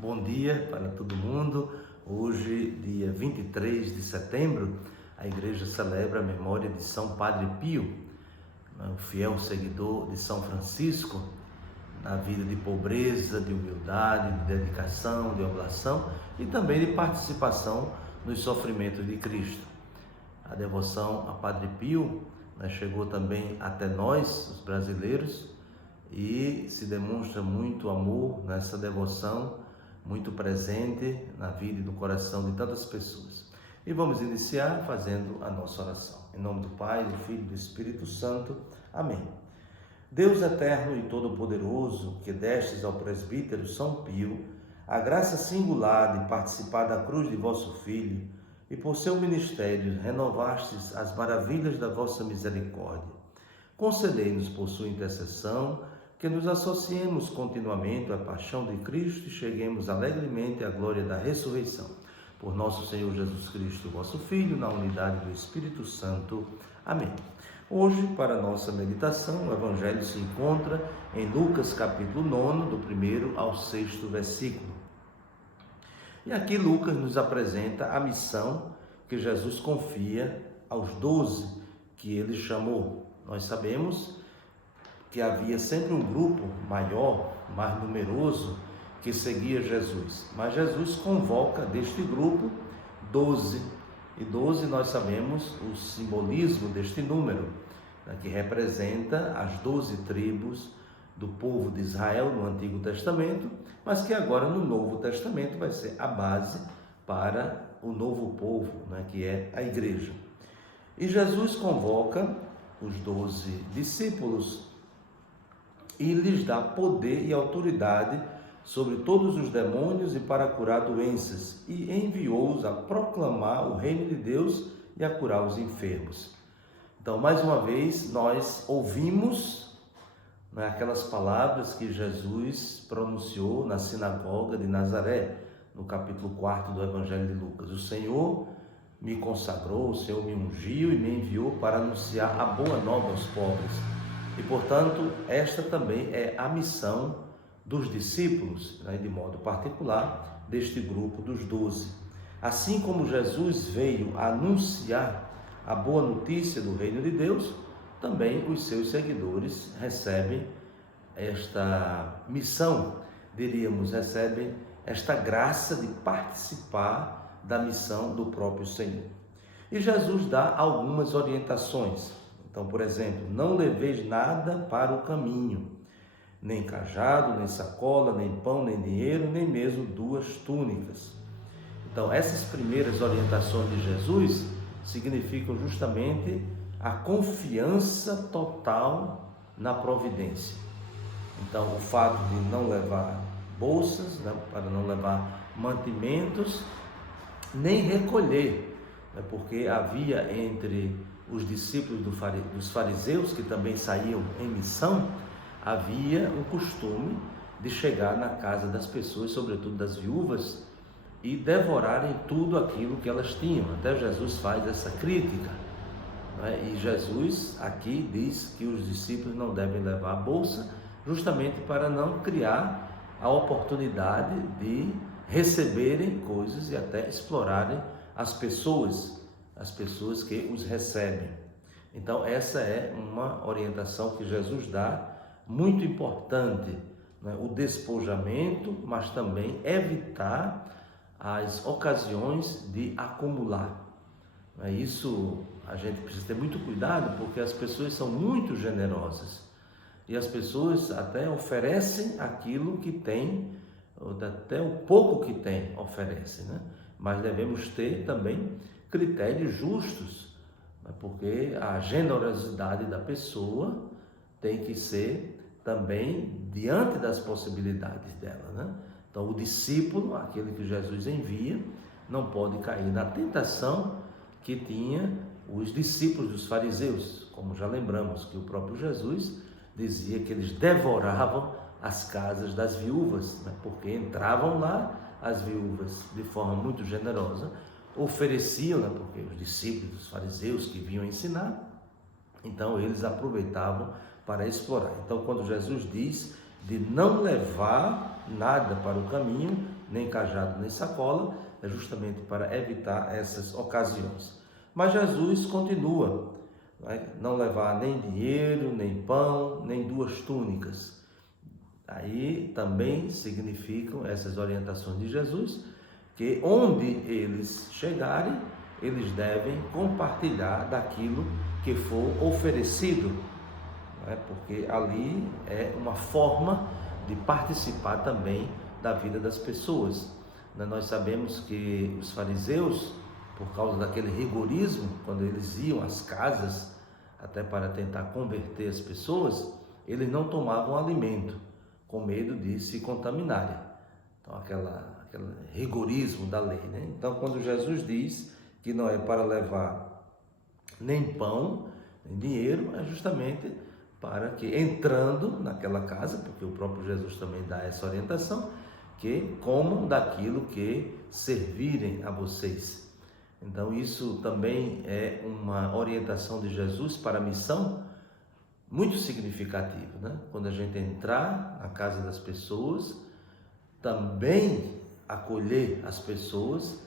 Bom dia para todo mundo. Hoje, dia 23 de setembro, a igreja celebra a memória de São Padre Pio, um fiel seguidor de São Francisco, na vida de pobreza, de humildade, de dedicação, de oblação e também de participação nos sofrimentos de Cristo. A devoção a Padre Pio chegou também até nós, os brasileiros, e se demonstra muito amor nessa devoção, muito presente na vida e no coração de tantas pessoas. E vamos iniciar fazendo a nossa oração. Em nome do Pai, do Filho e do Espírito Santo. Amém. Deus eterno e todo-poderoso, que destes ao presbítero São Pio a graça singular de participar da cruz de vosso Filho, e por seu ministério renovastes as maravilhas da vossa misericórdia. Concedei-nos por sua intercessão que nos associemos continuamente à paixão de Cristo e cheguemos alegremente à glória da ressurreição. Por nosso Senhor Jesus Cristo, vosso Filho, na unidade do Espírito Santo. Amém. Hoje, para a nossa meditação, o Evangelho se encontra em Lucas capítulo 9, do 1º ao 6º versículo. E aqui Lucas nos apresenta a missão que Jesus confia aos 12 que ele chamou. Nós sabemos que havia sempre um grupo maior, mais numeroso, que seguia Jesus. Mas Jesus convoca deste grupo 12. E 12 nós sabemos o simbolismo deste número, que representa as 12 tribos do povo de Israel no Antigo Testamento, mas que agora no Novo Testamento vai ser a base para o novo povo, que é a igreja. E Jesus convoca os 12 discípulos e lhes dá poder e autoridade sobre todos os demônios e para curar doenças, e enviou-os a proclamar o reino de Deus e a curar os enfermos. Então, mais uma vez, nós ouvimos aquelas palavras que Jesus pronunciou na sinagoga de Nazaré, no capítulo 4 do Evangelho de Lucas. O Senhor me consagrou, o Senhor me ungiu e me enviou para anunciar a boa nova aos pobres. E, portanto, esta também é a missão dos discípulos, de modo particular, deste grupo dos 12. Assim como Jesus veio anunciar a boa notícia do reino de Deus, também os seus seguidores recebem esta missão, recebem esta graça de participar da missão do próprio Senhor. E Jesus dá algumas orientações. Então, por exemplo, não leveis nada para o caminho, nem cajado, nem sacola, nem pão, nem dinheiro, nem mesmo 2 túnicas. Então, essas primeiras orientações de Jesus significam justamente a confiança total na providência. Então, o fato de não levar bolsas, para não levar mantimentos, nem recolher, porque havia entre os discípulos dos fariseus, que também saíam em missão, havia o costume de chegar na casa das pessoas, sobretudo das viúvas, e devorarem tudo aquilo que elas tinham. Até Jesus faz essa crítica, E Jesus aqui diz que os discípulos não devem levar a bolsa, justamente para não criar a oportunidade de receberem coisas e até explorarem as pessoas que os recebem. Então, essa é uma orientação que Jesus dá, muito importante, o despojamento, mas também evitar as ocasiões de acumular. Isso a gente precisa ter muito cuidado, porque as pessoas são muito generosas e as pessoas até oferecem aquilo que têm, até o pouco que têm oferecem, Mas devemos ter também critérios justos, porque a generosidade da pessoa tem que ser também diante das possibilidades dela, Então, o discípulo, aquele que Jesus envia, não pode cair na tentação que tinha os discípulos dos fariseus, como já lembramos, que o próprio Jesus dizia que eles devoravam as casas das viúvas, porque entravam lá as viúvas de forma muito generosa, ofereciam, porque os discípulos dos fariseus que vinham ensinar, então eles aproveitavam para explorar. Então, quando Jesus diz de não levar nada para o caminho, nem cajado, nem sacola, é justamente para evitar essas ocasiões. Mas Jesus continua, não levar nem dinheiro, nem pão, nem 2 túnicas. Aí também significam essas orientações de Jesus, que onde eles chegarem, eles devem compartilhar daquilo que for oferecido, porque ali é uma forma de participar também da vida das pessoas. Nós sabemos que os fariseus, por causa daquele rigorismo, quando eles iam às casas, até para tentar converter as pessoas, eles não tomavam alimento, com medo de se contaminarem. Então, aquele rigorismo da lei, Então, quando Jesus diz que não é para levar nem pão, nem dinheiro, é justamente para que, entrando naquela casa, porque o próprio Jesus também dá essa orientação, que comam daquilo que servirem a vocês. Então, isso também é uma orientação de Jesus para a missão muito significativa, Quando a gente entrar na casa das pessoas, também acolher as pessoas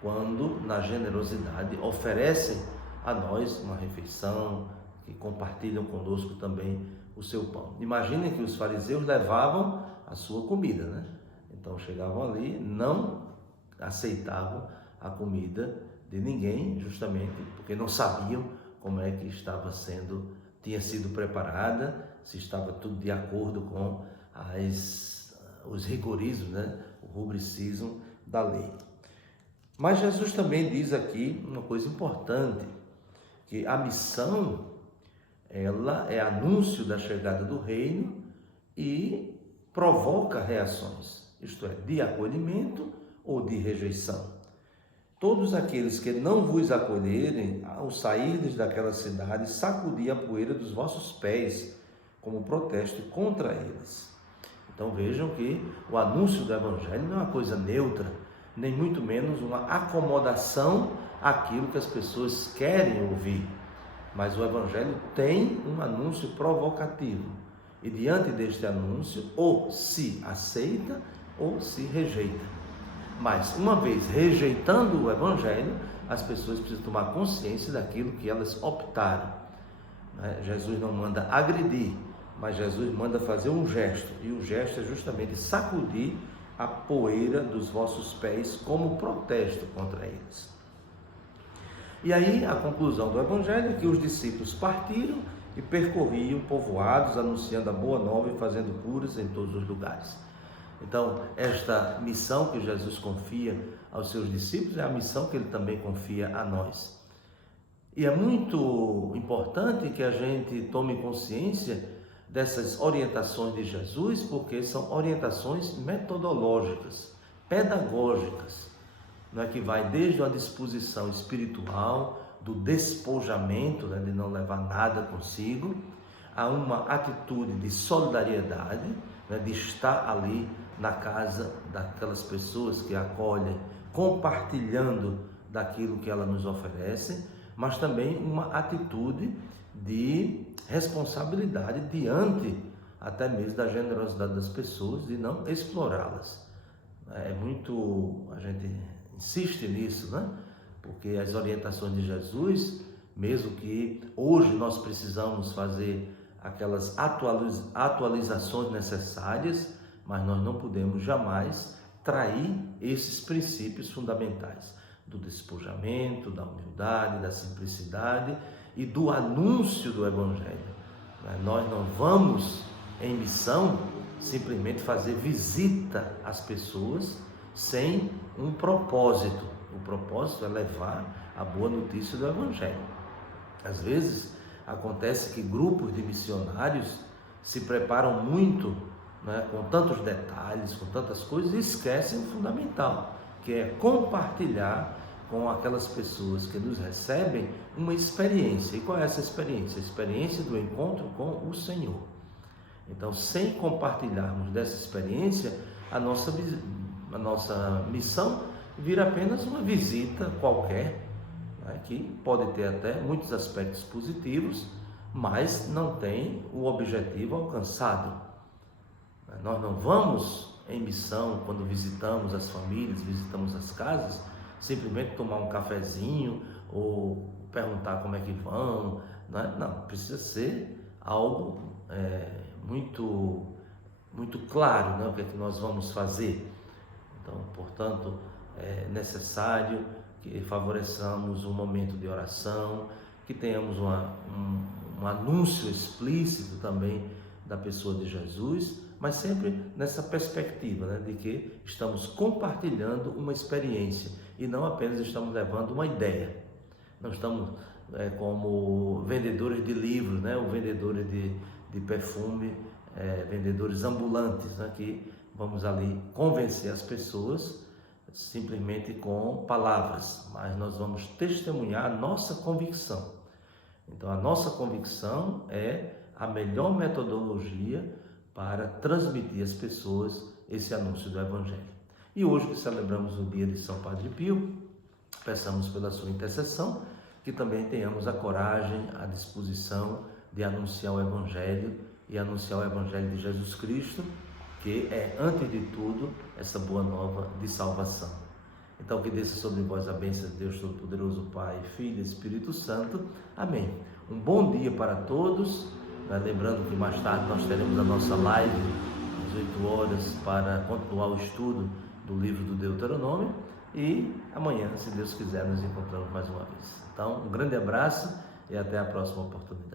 quando, na generosidade, oferecem a nós uma refeição, que compartilham conosco também o seu pão. Imaginem que os fariseus levavam a sua comida, Então chegavam ali, não aceitavam a comida de ninguém, justamente porque não sabiam como é que tinha sido preparada, se estava tudo de acordo com os rigorismos, o rubricismo da lei. Mas Jesus também diz aqui uma coisa importante, que a missão, ela é anúncio da chegada do reino e provoca reações, isto é, de acolhimento ou de rejeição. Todos aqueles que não vos acolherem, ao sairdes daquela cidade, sacudi a poeira dos vossos pés, como protesto contra eles. Então vejam que o anúncio do Evangelho não é uma coisa neutra, nem muito menos uma acomodação àquilo que as pessoas querem ouvir. Mas o Evangelho tem um anúncio provocativo. E diante deste anúncio, ou se aceita ou se rejeita. Mas, uma vez rejeitando o Evangelho, as pessoas precisam tomar consciência daquilo que elas optaram. Jesus não manda agredir, mas Jesus manda fazer um gesto. E o gesto é justamente sacudir a poeira dos vossos pés como protesto contra eles. E aí a conclusão do Evangelho é que os discípulos partiram e percorriam povoados, anunciando a boa nova e fazendo curas em todos os lugares. Então, esta missão que Jesus confia aos seus discípulos é a missão que ele também confia a nós. E é muito importante que a gente tome consciência dessas orientações de Jesus, porque são orientações metodológicas, pedagógicas, que vai desde a disposição espiritual, do despojamento, de não levar nada consigo, a uma atitude de solidariedade, de estar ali na casa daquelas pessoas que acolhem, compartilhando daquilo que ela nos oferece, mas também uma atitude de responsabilidade diante até mesmo da generosidade das pessoas, de não explorá-las. A gente insiste nisso, porque as orientações de Jesus, mesmo que hoje nós precisamos fazer aquelas atualizações necessárias, mas nós não podemos jamais trair esses princípios fundamentais do despojamento, da humildade, da simplicidade e do anúncio do Evangelho. Nós não vamos em missão simplesmente fazer visita às pessoas sem um propósito. O propósito é levar a boa notícia do Evangelho. Às vezes acontece que grupos de missionários se preparam muito, com tantos detalhes, com tantas coisas, e esquecem o fundamental, que é compartilhar com aquelas pessoas que nos recebem uma experiência. E qual é essa experiência? A experiência do encontro com o Senhor. Então, sem compartilharmos dessa experiência, a nossa missão vira apenas uma visita qualquer, que pode ter até muitos aspectos positivos, mas não tem o objetivo alcançado. Nós não vamos em missão, quando visitamos as famílias, visitamos as casas, simplesmente tomar um cafezinho ou perguntar como é que vão, né? Não, precisa ser algo muito, muito claro, né? O que é que nós vamos fazer. Então, portanto, é necessário que favoreçamos um momento de oração, que tenhamos um anúncio explícito também da pessoa de Jesus, mas sempre nessa perspectiva, né, de que estamos compartilhando uma experiência e não apenas estamos levando uma ideia. Não estamos como vendedores de livros, né, ou vendedores de perfume, vendedores ambulantes, né, que vamos ali convencer as pessoas simplesmente com palavras, mas nós vamos testemunhar a nossa convicção. Então, a nossa convicção é a melhor metodologia para transmitir às pessoas esse anúncio do Evangelho. E hoje que celebramos o dia de São Padre Pio, peçamos pela sua intercessão que também tenhamos a coragem, a disposição de anunciar o Evangelho e anunciar o Evangelho de Jesus Cristo, que é, antes de tudo, essa boa nova de salvação. Então, que desça sobre vós a bênção de Deus Todo-Poderoso, Pai, Filho e Espírito Santo. Amém. Um bom dia para todos. Lembrando que mais tarde nós teremos a nossa live às 8 horas para continuar o estudo do livro do Deuteronômio. E amanhã, se Deus quiser, nos encontramos mais uma vez. Então, um grande abraço e até a próxima oportunidade.